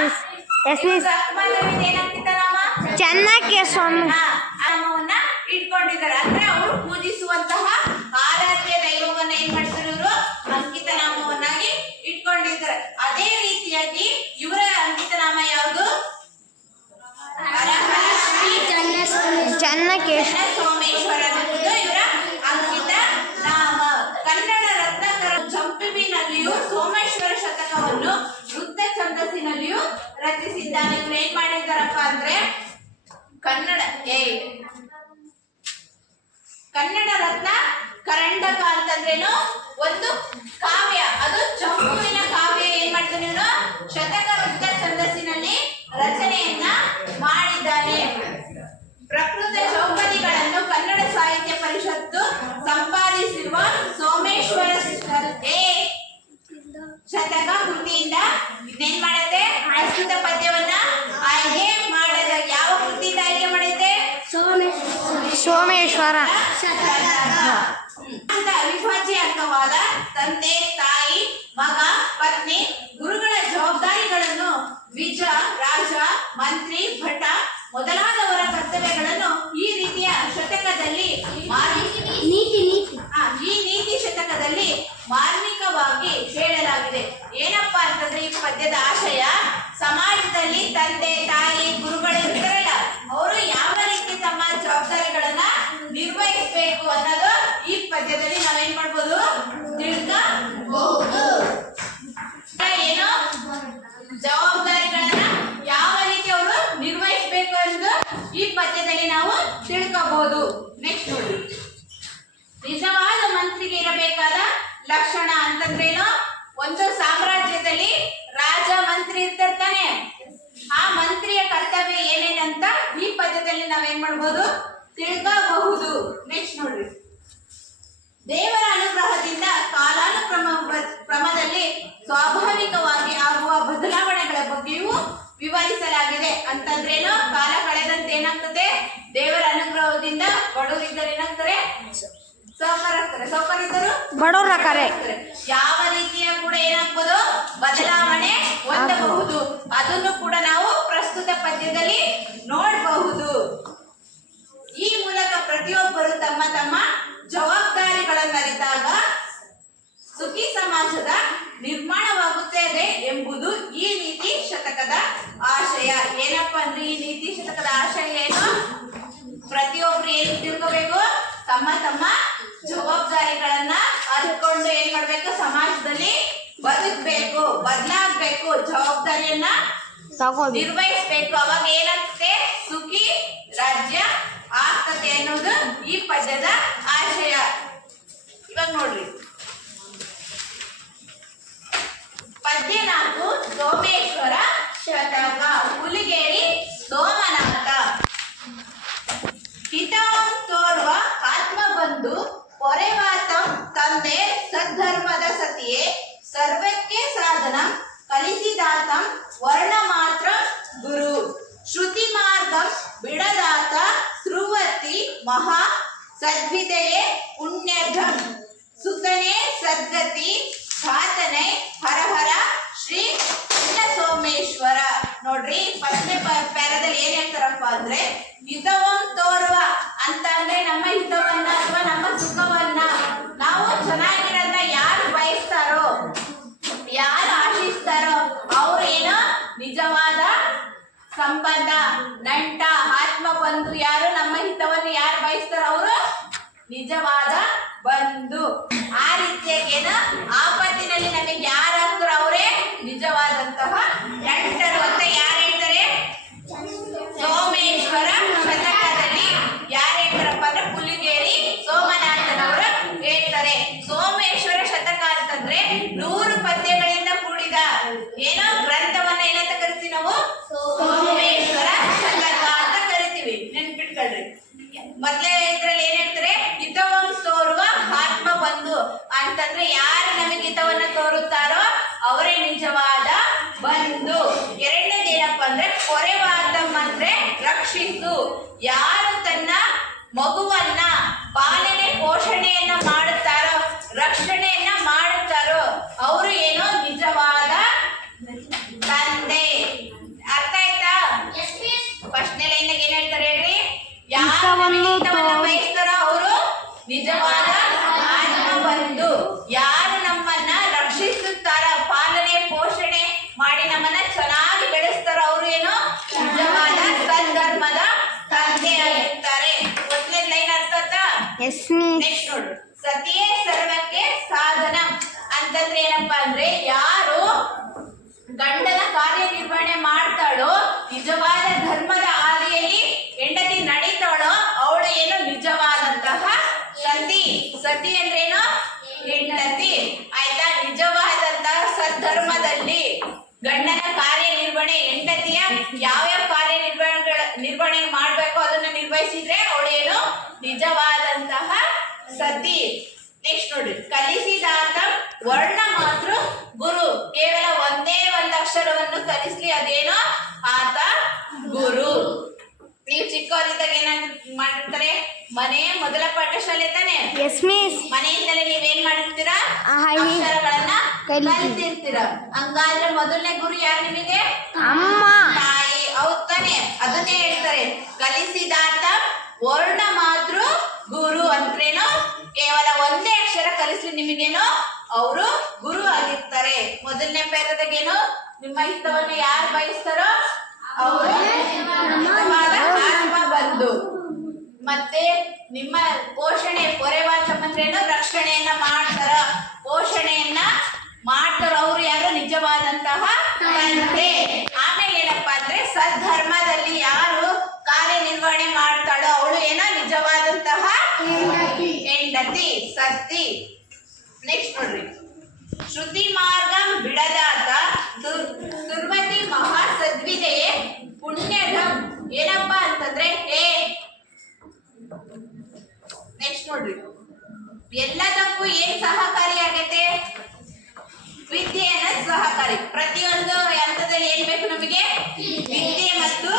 S S P ಚೆನ್ನಾಗಿ ಸ್ವಾಮಿ ಇಟ್ಕೊಂಡಿದ್ದಾರೆ. ಅಂದ್ರೆ ಅವರು ಪೂಜಿಸುವಂತಹ ಆರಾಧ್ಯ ದೈವವನ್ನ ಏನ್ ಮಾಡ್ತಾರೆ ಇವರು? ಅಂಕಿತ ನಾಮವನ್ನಾಗಿ ಇಟ್ಕೊಂಡಿದ್ದಾರೆ. ಅದೇ ರೀತಿಯಾಗಿ ಕನ್ನಡ ರತ್ನ, ಕರಂಡಕ ಅಂತಂದ್ರೇನು? ಒಂದು ಕಾವ್ಯ. ಅದು ಚಂಪುವಿನ ಕಾವ್ಯ. ಏನ್ ಮಾಡ್ತಾನೆ ಇವನು ಶತಕ ವೃತ್ತ ಛಂದಸ್ಸಿನಲ್ಲಿ ರಚನೆಯನ್ನ ಮಾಡಿದ್ದಾನೆ. ಪ್ರಕೃತ ಚೌಪದಿಗಳನ್ನು ಕನ್ನಡ ಸಾಹಿತ್ಯ ಪರಿಷತ್ತು ಸಂಪಾದಿಸಿರುವ ಸೋಮೇಶ್ವರ ಶತಕ ಕೃತಿಯಿಂದ ಇದೇನ್ ಮಾಡತ್ತೆ? ಪ್ರಸ್ತುತ ಪದ್ಯವನ್ನ ಆಯ್ಕೆ ಮಾಡದ ಯಾವ ಕೃತಿಯಿಂದ ಆಯ್ಕೆ ಮಾಡುತ್ತೆ ಸೋಮೇಶ್ವರ. ಅಂತ ಅವಿಭಾಜ್ಯ ಅಂಗವಾದ ತಂದೆ ತಾಯಿ ಮಗ ಪತ್ನಿ ಗುರುಗಳ ಜವಾಬ್ದಾರಿಗಳನ್ನು ದ್ವಿಜ ರಾಜ ಮಂತ್ರಿ ಭಟ ಮೊದಲಾದವರ ಕರ್ತವ್ಯಗಳನ್ನು ಈ ರೀತಿಯ ಶತಕದಲ್ಲಿ ನೀತಿ. ಆ, ಈ ನೀತಿ ಶತಕದಲ್ಲಿ ಮಾರ್ಮಿಕವಾಗಿ ಹೇಳಲಾಗಿದೆ. ಏನಪ್ಪಾ ಅಂತಂದ್ರೆ ಈ ಪದ್ಯದ ಆಶಯ ಸಮಾಜದಲ್ಲಿ ತಂದೆ ತಾಯಿ ಗುರುಗಳು ಇರ್ತಾರಲ್ಲ ಅವರು ಯಾವ ರೀತಿ ತಮ್ಮ ಜವಾಬ್ದಾರಿಗಳನ್ನ ನಿರ್ವಹಿಸಬೇಕು ಅನ್ನೋದು ಈ ಪದ್ಯದಲ್ಲಿ ನಾವೇನ್ ಮಾಡ್ಬೋದು ತಿಳ್ಕಬಹುದು ಏನು ಜವಾಬ್ದಾರಿಗಳನ್ನ ಯಾವ ರೀತಿ ಅವರು ನಿರ್ವಹಿಸಬೇಕು ಎಂದು ಈ ಪದ್ಯದಲ್ಲಿ ನಾವು ತಿಳ್ಕೋಬಹುದು ನೆಕ್ಸ್ಟ್ ನೋಡಿ ನಿಜವಾದ ಮಂತ್ರಿಗೆ ಇರಬೇಕಾದ ಲಕ್ಷಣ ಅಂತಂದ್ರೇನು? ಒಂದು ಸಾಮ್ರಾಜ್ಯದಲ್ಲಿ ರಾಜ ಮಂತ್ರಿ ಇರ್ತಿರ್ತಾನೆ ಆ ಮಂತ್ರಿಯ ಕರ್ತವ್ಯ ಏನೇನಂತ ಈ ಪದ್ಯದಲ್ಲಿ ನಾವೇನ್ ಮಾಡ್ಬೋದು? ತಿಳ್ಕೋಬಹುದು. ನೆಕ್ಸ್ಟ್ ನೋಡ್ರಿ. ದೇವರ ಅನುಗ್ರಹದಿಂದ ಕಾಲಾನುಕ್ರಮ ಕ್ರಮದಲ್ಲಿ ಸ್ವಾಭಾವಿಕವಾಗಿ ಆಗುವ ಬದಲಾವಣೆಗಳ ಬಗ್ಗೆಯೂ ವಿವರಿಸಲಾಗಿದೆ. ಅಂತಂದ್ರೇನು? ಕಾಲ ಕಳೆದಂತೆ ಏನಾಗ್ತದೆ? ದೇವರ ಅನುಗ್ರಹದಿಂದ ಬಡವರಿದ್ದರೆ ಏನಾಗ್ತಾರೆ? ಸೌಕರ್ಯ ಸೌಕರ್ಯಿದ್ದರು ಬಡವ್ರಾಕಾರೆ ಯಾವ ರೀತಿಯ ಕೂಡ ಏನಾಗ್ಬೋದು, ಬದಲಾವಣೆ ಹೊಂದಬಹುದು. ಅದನ್ನು ಕೂಡ ನಾವು ಪ್ರಸ್ತುತ ಪದ್ಯದಲ್ಲಿ ನೋಡಬಹುದು. ಈ ಮೂಲಕ ಪ್ರತಿಯೊಬ್ಬರು ತಮ್ಮ ತಮ್ಮ ಜವಾಬ್ದಾರಿಗಳನ್ನು ಅರಿತಾಗ ಸುಖಿ ಸಮಾಜದ ನಿರ್ಮಾಣವಾಗುತ್ತದೆ ಎಂಬುದು ಈ ನೀತಿ ಶತಕದ ಆಶಯ. ಏನಪ್ಪಾ ಅಂದ್ರೆ ಈ ನೀತಿ ಶತಕದ ಆಶಯ ಏನು? ಪ್ರತಿಯೊಬ್ರು ಏನು ತಿಳ್ಕೋಬೇಕು? ತಮ್ಮ ತಮ್ಮ ಜವಾಬ್ದಾರಿಗಳನ್ನ ಅರಿಕೊಂಡು ಏನ್ ಮಾಡ್ಬೇಕು ಸಮಾಜದಲ್ಲಿ ಬದುಕ್ಬೇಕು ಬದಲಾಗ್ಬೇಕು ಜವಾಬ್ದಾರಿಯನ್ನ ನಿರ್ವಹಿಸಬೇಕು ನಿರ್ವಹಿಸ್ಬೇಕು. ಅವಾಗ ಏನಾಗ್ತದೆ? ಸುಖಿ ರಾಜ್ಯ ಆಗ್ತದೆ ಅನ್ನೋದು ಈ ಪದ್ಯದ ಆಶಯ. ಇವಾಗ ನೋಡ್ರಿ ಪದ್ಯ ನಾಲ್ಕು ಸೋಮೇಶ್ವರ ಶತಕ ಹುಲಿಗೇರಿ ಸೋಮನಾಥ ಹಿತಂ ತೋರುವ ಆತ್ಮ ಬಂಧು ಪೊರೆವಾತಂ ತಂದೆ ಸದ್ಧರ್ಮದ ಸತಿಯೇ ಸರ್ವಕ್ಕೆ ಸಾಧನ ಕಲಿಸಿದಾತಂ ವರ್ಣ ಮಾತ್ರ ಗುರು ಶ್ರುತಿ ಮಾರ್ಗಂ ಬಿಡದಾತ ಸ್ರುವತಿ ಮಹಾ ಸದ್ವಿದಯೇ ಪುಣ್ಯಘಂ ಸುತನೆ ಸದ್ಗತಿ ಘಾತನೆ ಹರಹರ ಶ್ರೀ ಚಿನ್ನ ಸೋಮೇಶ್ವರ ನೋಡ್ರಿ ಫಸ್ಟ್ನೇ ಪ್ಯಾರದಲ್ಲಿ ಏನ್ ಹೇಳ್ತಾರಪ್ಪ ಅಂದ್ರೆ ಹಿತವಂ ತೋರುವ ಅಂತ ಅಂದ್ರೆ ನಮ್ಮ ಹಿತವನ್ನ ಅಥವಾ ನಮ್ಮ ಸುಖವನ್ನ ನಾವು ಚೆನ್ನಾಗಿರೋದನ್ನ ಯಾರು ಬಯಸ್ತಾರೋ ಯಾರು ಆಶಿಸ್ತಾರೋ ಅವ್ರೇನು ನಿಜವಾದ ಸಂಬಂಧ ನಂಟ ಆತ್ಮ ಬಂಧು ಯಾರು ನಮ್ಮ ಹಿತವನ್ನು ಯಾರು ಬಯಸ್ತಾರೋ ಅವರು ನಿಜವಾದ ಬಂಧು. ಅಂತಂದ್ರೆ ಯಾರು ನಮಗೆ ಹಿತವನ್ನ ತೋರುತ್ತಾರೋ ಅವರೇ ನಿಜವಾದ ಬಂಧು. ಎರಡನೇದೇನಪ್ಪ ಅಂದ್ರೆ ಕೊರೆವಾದಂ ಅಂದ್ರೆ ರಕ್ಷಿಸು. ಯಾರು ತನ್ನ ಮಗುವನ್ನ ಪಾಲನೆ ಪೋಷಣೆಯನ್ನ ಮಾಡುತ್ತಾರೋ ರಕ್ಷಣೆಯನ್ನ ಮಾಡುತ್ತಾರೋ ಅವರು ಏನೋ ನಿಜವಾದ ತಂದೆ. ಅರ್ಥ ಆಯ್ತಾ? ಫಸ್ಟ್ ಲೈನ್ ಏನ್ ಹೇಳ್ತಾರೆ ಹೇಳ್ರಿ? ಯಾರು ಬಯಸ್ತಾರೋ ಅವರು ನಿಜವಾದ ನಿರ್ವಹಿಸಿದ್ರೆ ಅವಳು ನಿಜವಾದಂತಹ ಸತಿ. ನೆಕ್ಸ್ಟ್ ನೋಡ್ರಿ ಕಲಿಸಿದಾತ ವರ್ಣ ಮಾತ್ರ ಗುರು. ಕೇವಲ ಒಂದೇ ಒಂದು ಅಕ್ಷರವನ್ನು ಕಲಿಸ್ಲಿ ಅದೇನೋ ಆತ ಗುರು. ನೀವು ಚಿಕ್ಕವರಿದ್ದಾಗ ಏನ ಮಾಡಿರ್ತಾರೆ? ಮನೆ ಮೊದಲ ಪಾಠಶಾಲೆ ತಾನೆ? ಮನೆಯಿಂದಲೇ ನೀವೇನ್ ಮಾಡಿರ್ತೀರಾ. ಅಕ್ಷರಗಳನ್ನ ಕಲಿತಿರ್ತೀರ? ಹಂಗಾದ್ರೆ ಮೊದಲನೇ ಗುರು ಯಾರು ನಿಮಗೆ? ಅಮ್ಮ. ತಾಯಿ. ಹೌದ್ ತಾನೆ. ಅದನ್ನೇ ಹೇಳ್ತಾರೆ. ಕಲಿಸಿದಾತ ವರ್ಣ ಮಾತೃ ಗುರು ಅಂದ್ರೇನು ಕೇವಲ ಒಂದೇ ಅಕ್ಷರ ಕಲಿಸಿ ನಿಮಗೇನು? ಅವರು ಗುರು ಆಗಿರ್ತಾರೆ. ಮೊದಲನೇ ಪೇರದಾಗೇನು ನಿಮ್ಮ ಹಿತವನ್ನು ಯಾರು ಬಯಸ್ತಾರೋ ಅವರು ಬಂದು. ಮತ್ತೆ ನಿಮ್ಮ ಪೋಷಣೆ ಪೊರೆವಾಚಮಂದ್ರೇನು ರಕ್ಷಣೆಯನ್ನ ಮಾಡ್ತಾರ. ಪೋಷಣೆಯನ್ನ ಮಾಡ್ತಾರ ಅವ್ರು ಯಾರು? ನಿಜವಾದಂತಹ ತಂದೆ ಆಮೇಲೆ ಏನಪ್ಪಾ ಅಂದ್ರೆ ಸದ್ಧರ್ಮದಲ್ಲಿ ಯಾರು ಕಾರ್ಯನಿರ್ವಹಣೆ ಮಾಡ್ತಾಳೋ ಅವಳು ಏನೋ ನಿಜವಾದಂತಹ ಹೆಂಡತಿ ಸತಿ. ನೆಕ್ಸ್ಟ್ ನೋಡ್ರಿ. ಶ್ರುತಿ ಮಾರ್ಗ ಬಿಡದಾತ ದುರ್ಮತಿ ಮಹಾ ಸದ್ವಿದೆಯೇ ಪುಣ್ಯದ ಏನಪ್ಪಾ ಅಂತಂದ್ರೆ, ಏ. ನೆಕ್ಸ್ಟ್ ನೋಡ್ರಿ. ಎಲ್ಲದಕ್ಕೂ ಏನ್ ಸಹಕಾರಿ ಆಗತ್ತೆ? ವಿದ್ಯೆಯನ್ನ ಸಹಕಾರಿ. ಪ್ರತಿಯೊಂದು ಹಂತದಲ್ಲಿ ಏನ್ ಬೇಕು ನಮಗೆ? ವಿದ್ಯೆ ಮತ್ತು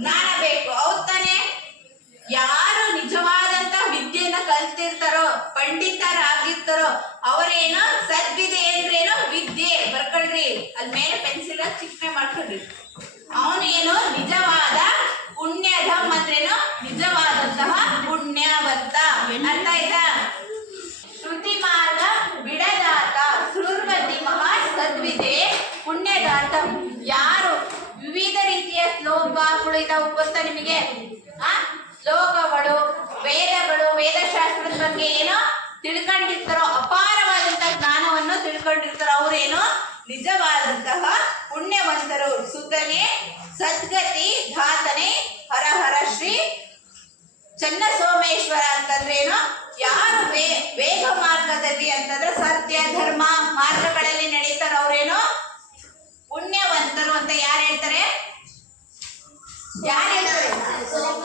ಜ್ಞಾನ ಬೇಕು. ಹೌದ್ ತಾನೆ? ಯಾರು ಅವರೇನೋ ಸದ್ವಿದೆ ಅಂದ್ರೇನು ವಿದ್ಯೆ ಬರ್ಕೊಳ್ರಿ. ಅಲ್ಲಿ ಮೇಲೆ ಪೆನ್ಸಿಲ್ ಚಿಕ್ಕನೆ ಮಾಡ್ಕೊಳ್ರಿ. ಅವನೇನು ನಿಜವಾದ ಪುಣ್ಯಧಮ್ ಅಂದ್ರೇನು ನಿಜವಾದಂತಹ ಪುಣ್ಯವಂತ ಅರ್ಥ ಆಯ್ತಾ ಶ್ರುತಿ ಮಾರ್ಗ ಬಿಡದಾತ ಸುರುರ್ಮತಿ ಮಹಾ ಸದ್ವಿದೆ ಪುಣ್ಯದಾತ ಯಾರು ವಿವಿಧ ರೀತಿಯ ಶ್ಲೋಕಗಳು ಇದಾವೆ ಗೊತ್ತಾ ನಿಮಗೆ ಆ ಶ್ಲೋಕಗಳು ವೇದಗಳು ವೇದಶಾಸ್ತ್ರದ ಬಗ್ಗೆ ಏನೋ ತಿಳ್ಕೊಂಡಿರ್ತಾರೋ ಅಪಾರವಾದಂತಹ ತಿಳ್ಕೊಂಡಿರ್ತಾರೋ ಅವ್ರೇನು ನಿಜವಾದಂತಹ ಪುಣ್ಯವಂತರು ಸುತನೆ ಸದ್ಗತಿ ಧಾತನೆ ಹರ ಹರ ಶ್ರೀ ಚನ್ನ ಸೋಮೇಶ್ವರ ಅಂತಂದ್ರೆ ಏನು ಯಾರು ವೇ ವೇಗ ಮಾರ್ಗದಲ್ಲಿ ಅಂತಂದ್ರೆ ಸತ್ಯ ಧರ್ಮ ಮಾರ್ಗಗಳಲ್ಲಿ ನಡೀತಾರ ಅವ್ರೇನು ಪುಣ್ಯವಂತರು ಅಂತ ಯಾರು ಹೇಳ್ತಾರೆ ಯಾರು ಹೇಳ್ತಾರೆ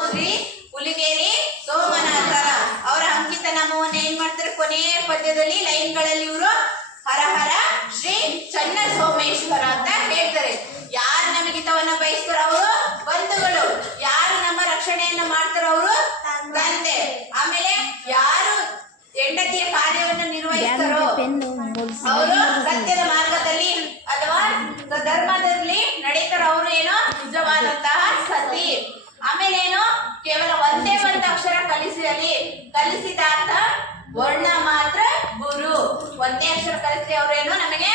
ಶ್ರೀ ಹುಲಿಗೇರಿ ಸೋಮನಾಥರ ಅವರ ಅಂಕಿತ ನಾಮವನ್ನು ಏನ್ ಮಾಡ್ತಾರೆ ಕೊನೆಯ ಪದ್ಯದಲ್ಲಿ ಲೈನ್ಗಳಲ್ಲಿ ಇವರು ಹರ ಹರ ಶ್ರೀ ಚನ್ನ ಸೋಮೇಶ್ವರ ಅಂತ ಹೇಳ್ತಾರೆ ಯಾರು ನಮಗೆ ಹಿತವನ್ನ ಬಯಸ್ತಾರ ಅವರು ಬಂಧುಗಳು ಯಾರು ನಮ್ಮ ರಕ್ಷಣೆಯನ್ನ ಮಾಡ್ತಾರ ಅವರು ತಂದೆ ಆಮೇಲೆ ಯಾರು ಹೆಂಡತಿಯ ಕಾರ್ಯವನ್ನು ನಿರ್ವಹಿಸ್ತಾರೋ ಪೆನ್ನು ಅವರು ಸತ್ಯದ ಮಾರ್ಗದಲ್ಲಿ ಅಥವಾ ಧರ್ಮದಲ್ಲಿ ನಡೀತಾರ ಅವರು ಏನೋ ನಿಜವಾದಂತಹ ಸತಿ ಆಮೇಲೆ ಏನು ಕೇವಲ ಒಂದೇ ಒಂದು ಅಕ್ಷರ ಕಲಿಸಲಿ ಕಲಿಸಿದಾತ ವರ್ಣ ಮಾತ್ರ ಗುರು. ಒಂದೇ ಅಕ್ಷರ ಕಲಿಸಿ ಅವರೇನು ನಮಗೆ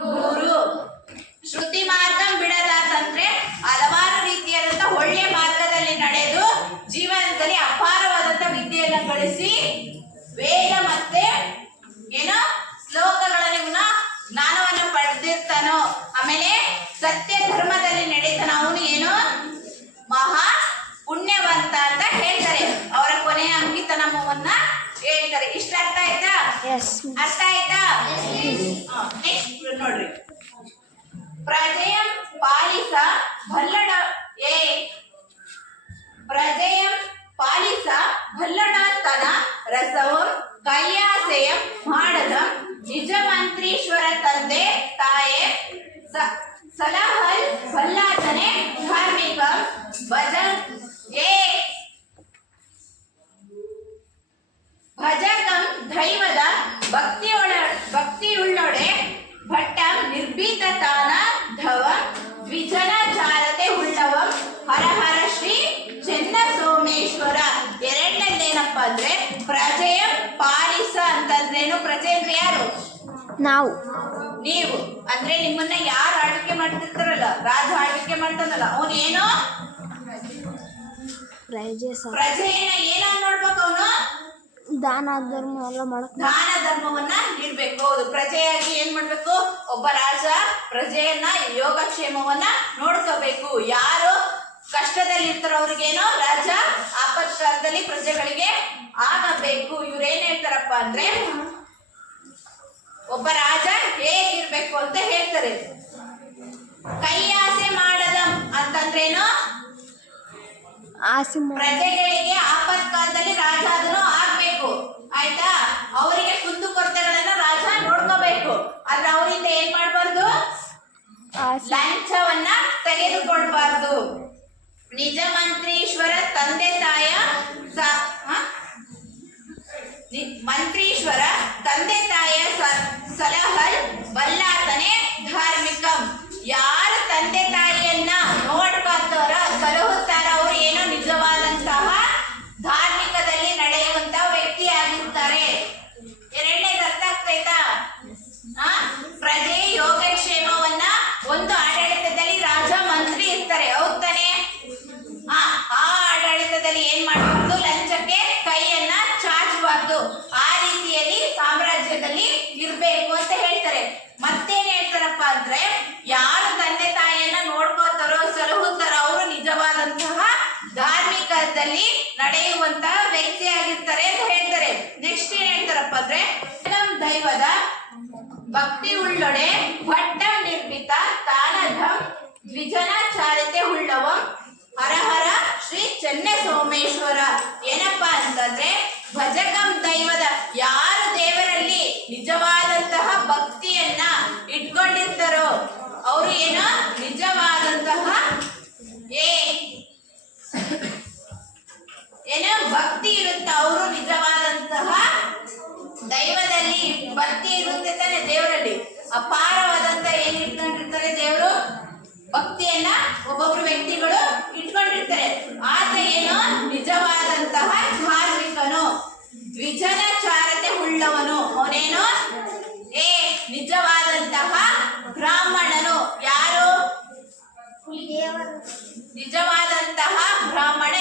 ಗುರು ಶ್ರುತಿ ಮಾರ್ಗ ಬಿಡದಾತಂದ್ರೆ ಹಲವಾರು ರೀತಿಯಾದಂತಹ ಒಳ್ಳೆಯ ಮಾರ್ಗದಲ್ಲಿ ನಡೆದು ಜೀವನದಲ್ಲಿ ಅಪಾರವಾದಂತಹ ವಿದ್ಯೆಯನ್ನು ಗಳಿಸಿ ವೇದ ಮತ್ತೆ ಏನೋ ಶ್ಲೋಕಗಳಲ್ಲಿ ಇವನ ಜ್ಞಾನವನ್ನು ಪಡೆದಿರ್ತಾನೋ ಆಮೇಲೆ ಸತ್ಯ ಧರ್ಮದಲ್ಲಿ ನಡೀತಾನ ಅವನು ಏನು ಮಹಾ ಪುಣ್ಯವಂತ ಅಂತ ಹೇಳ್ತಾರೆ ಅವರ ಕೊನೆಯ ಅಂಕಿತ ನಾಮವನ್ನ ಹೇಳ್ತಾರೆ ಇಷ್ಟ ಅರ್ಥ ಆಯ್ತಾ ಎಸ್ ಅರ್ಥ ಆಯ್ತಾ? ನೆಕ್ಸ್ಟ್ ನೋಡ್ರಿ. ಪ್ರಜೆಯಂ ಪಾಲಿಸ ಭಲ್ಲಡ, ಏ, ಪ್ರಜೆಯಂ ಪಾಲಿಸ ಭಲ್ಲಡತನ ರಸವಂ ಕೈಯಾಸೆಯಂ ಮಾಡದ. ನಿಜಮಂತ್ರೀಶ್ವರ ತಂದೆ ತಾಯೇ ಸಲಹಲ್ ಭಲ್ಲಾತನೆ ನೀವು. ಅಂದ್ರೆ ನಿಮ್ಮನ್ನ ಯಾರು ಆಳ್ವಿಕೆ ಮಾಡ್ತಿರ್ತಾರಲ್ಲ? ರಾಜ ಆಳ್ವಿಕೆ ಮಾಡ್ತಾನಲ್ಲ ಅವನು ಏನೋ? ಪ್ರಜೆ ಪ್ರಜೆಯನ್ನ ಏನಾಗಿ ನೋಡ್ಬೇಕು ಅವನು? ದಾನ ಧರ್ಮ ಎಲ್ಲ ಮಾಡಕ್ ದಾನ ಧರ್ಮವನ್ನ ನೀಡ್ಬೇಕು ಹೌದು ಪ್ರಜೆಯಾಗಿ ಏನ್ ಮಾಡ್ಬೇಕು? ಒಬ್ಬ ರಾಜ ಪ್ರಜೆಯನ್ನ ಯೋಗಕ್ಷೇಮವನ್ನ ನೋಡ್ಕೋಬೇಕು. ಯಾರು ಕಷ್ಟದಲ್ಲಿ ಇರ್ತಾರೋ ಅವ್ರಿಗೇನೋ ರಾಜ ಆಪತ್ಕಾಲದಲ್ಲಿ ಪ್ರಜೆಗಳಿಗೆ ಆಗಬೇಕು. ಇವ್ರು ಏನ್ ಹೇಳ್ತಾರಪ್ಪ ಅಂದ್ರೆ ಒಬ್ಬ ರಾಜ ಹೇಗಿರ್ಬೇಕು ಅಂತ ಹೇಳ್ತಾರೆ. ಕೈ ಆಸೆ ಮಾಡದ ಅಂತಂದ್ರೇನು? ಪ್ರಜೆಗಳಿಗೆ ಆಪತ್ ಕಾಲದಲ್ಲಿ ಆಪತ್ಕಾಲದಲ್ಲಿ ರಾಜ ಅದನ್ನು ಆಗ್ಬೇಕು. ಆಯ್ತಾ? ಅವರಿಗೆ ಕುಂದು ಕೊರತೆಗಳನ್ನ ರಾಜ ನೋಡ್ಕೋಬೇಕು. ಆದ್ರೆ ಅವರಿಂದ ಏನ್ ಮಾಡ್ಬಾರ್ದು? ಲಂಚವನ್ನ ತೆಗೆದುಕೊಳ್ಬಾರ್ದು. ನಿಜ ಮಂತ್ರೀಶ್ವರ ತಂದೆ ತಾಯ ಸ- ಹ? ನಿ- ಮಂತ್ರೀಶ್ವರ ತಂದೆ ತಾಯ ಸ- ಸಲಹಲ್ ಬಲ್ಲಾತನೆ ಧಾರ್ಮಿಕಂ ಯಾರು ತಂದೆ ತಾಯಿಯನ್ನ ನೋಡ್ಕೊತಾರ ಸಲಹುತ್ತಾರ ಅವ್ರು ಏನೋ ನಿಜವಾದಂತಹ ಧಾರ್ಮಿಕದಲ್ಲಿ ನಡೆಯುವಂತ ವ್ಯಕ್ತಿ ಆಗಿರ್ತಾರೆ ಎರಡನೇದು ಅರ್ಥ ಆಗ್ತೈತಾ ಆ? ಪ್ರಜೆ ಯೋಗಕ್ಷೇಮವನ್ನ ಒಂದು ಆಡಳಿತದಲ್ಲಿ ರಾಜ ಮಂತ್ರಿ ಇರ್ತಾರೆ ಹೌದ್ ತಾನೇ ಆ ಆ ಆಡಳಿತದಲ್ಲಿ ಏನ್ ಮಾಡಬಾರ್ದು ಲಂಚಕ್ಕೆ ಕೈಯನ್ನ ಚಾಚಬಾರ್ದು ಆ ರೀತಿಯಲ್ಲಿ ಸಾಮ್ರಾಜ್ಯದಲ್ಲಿ ಇರ್ಬೇಕು ಅಂತ ಹೇಳ್ತಾರೆ ಮತ್ತೇನ್ ಹೇಳ್ತಾರಪ್ಪ ಅಂದ್ರೆ ಯಾರು ತಂದೆ ತಾಯಿಯನ್ನ ನೋಡ್ಕೋತಾರೋ ಸಲಹುತ್ತಾರೋ ಅವರು ನಿಜವಾದಂತಹ ಧಾರ್ಮಿಕದಲ್ಲಿ ನಡೆಯುವಂತಹ ವ್ಯಕ್ತಿ ಆಗಿರ್ತಾರೆ ಅಂತ ಹೇಳ್ತಾರೆ ನೆಕ್ಸ್ಟ್ ಏನ್ ಹೇಳ್ತಾರಪ್ಪ ಅಂದ್ರೆ ನಮ್ ದೈವದ ಭಕ್ತಿ ಉಳ್ಳೊಡೆ ಭಟ್ಟ ನಿರ್ಮಿತ ತಾನಧಂ ದ್ವಿಜನಾಚಾರತೆ ಉಳ್ಳವ ಹರಹರ ಶ್ರೀ ಚೆನ್ನ ಸೋಮೇಶ್ವರ. ಏನಪ್ಪಾ ಅಂತಂದ್ರೆ ಭಜಕಂ ದೈವದ ಯಾರು ದೇವರಲ್ಲಿ ನಿಜವಾದಂತಹ ಭಕ್ತಿಯನ್ನ ಇಟ್ಕೊಂಡಿರ್ತಾರೋ ಅವರು ಏನೋ ನಿಜವಾದಂತಹ ಏ ಏನೋ ಭಕ್ತಿ ಇರುತ್ತ ಅವರು ನಿಜವಾದಂತಹ ದೈವದಲ್ಲಿ ಭಕ್ತಿ ಇರುತ್ತೆ ಅಪಾರವಾದಂತ ಏನ್ ಇಟ್ಕೊಂಡಿರ್ತಾರೆ ದೇವರು ಭಕ್ತಿಯನ್ನ ಒಬ್ಬೊಬ್ರು ವ್ಯಕ್ತಿಗಳು ಇಟ್ಕೊಂಡಿರ್ತಾರೆ. ಆತ ಏನು ನಿಜವಾದಂತಹ ಧಾರ್ಮಿಕನು ದ್ವಿಜನಚಾರತೆ ಉಳ್ಳವನು. ಅವನೇನು ಏ ನಿಜವಾದಂತಹ ಬ್ರಾಹ್ಮಣನು. ಯಾರು? ನಿಜವಾದಂತಹ ಬ್ರಾಹ್ಮಣ